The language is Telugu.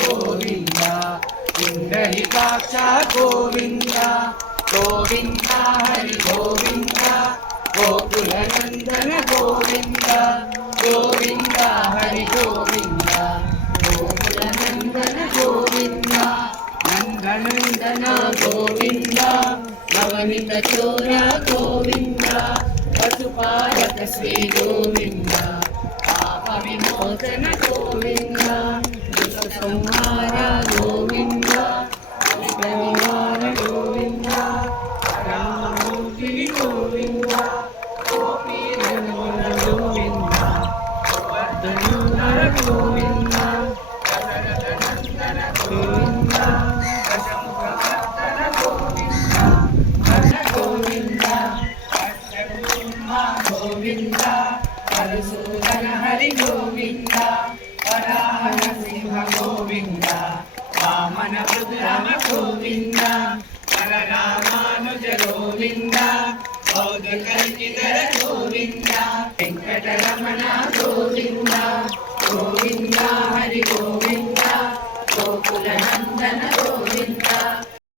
గోవింద పుండరీకాక్ష గోవింద గోవింద హరి గోవింద గోకుల నందన గోవింద గోవింద హరి గోవింద గోకుల నందన గోవింద నందనందన గోవింద నవనిత చోర గోవింద పశుపాలక శ్రీ గోవింద పాప విమోచన గోవింద దుఃఖ సంహార గోవింద విఘ్ననివార గోవింద రామూర్తి గోవింద గోపీజనముల గోవింద వర్ధనుల గోవింద దశరథ నందన గోవింద దశముఖవర్ధన గోవింద హర గోవింద గోవింద పరశుధర హరి గోవింద వరాహన సింహ గోవింద వామన రుద్రమ గోవింద వరరామానుజ గోవింద బౌద్ధ కల్కిధర గోవింద వెంకటరమణ గోవింద గోవింద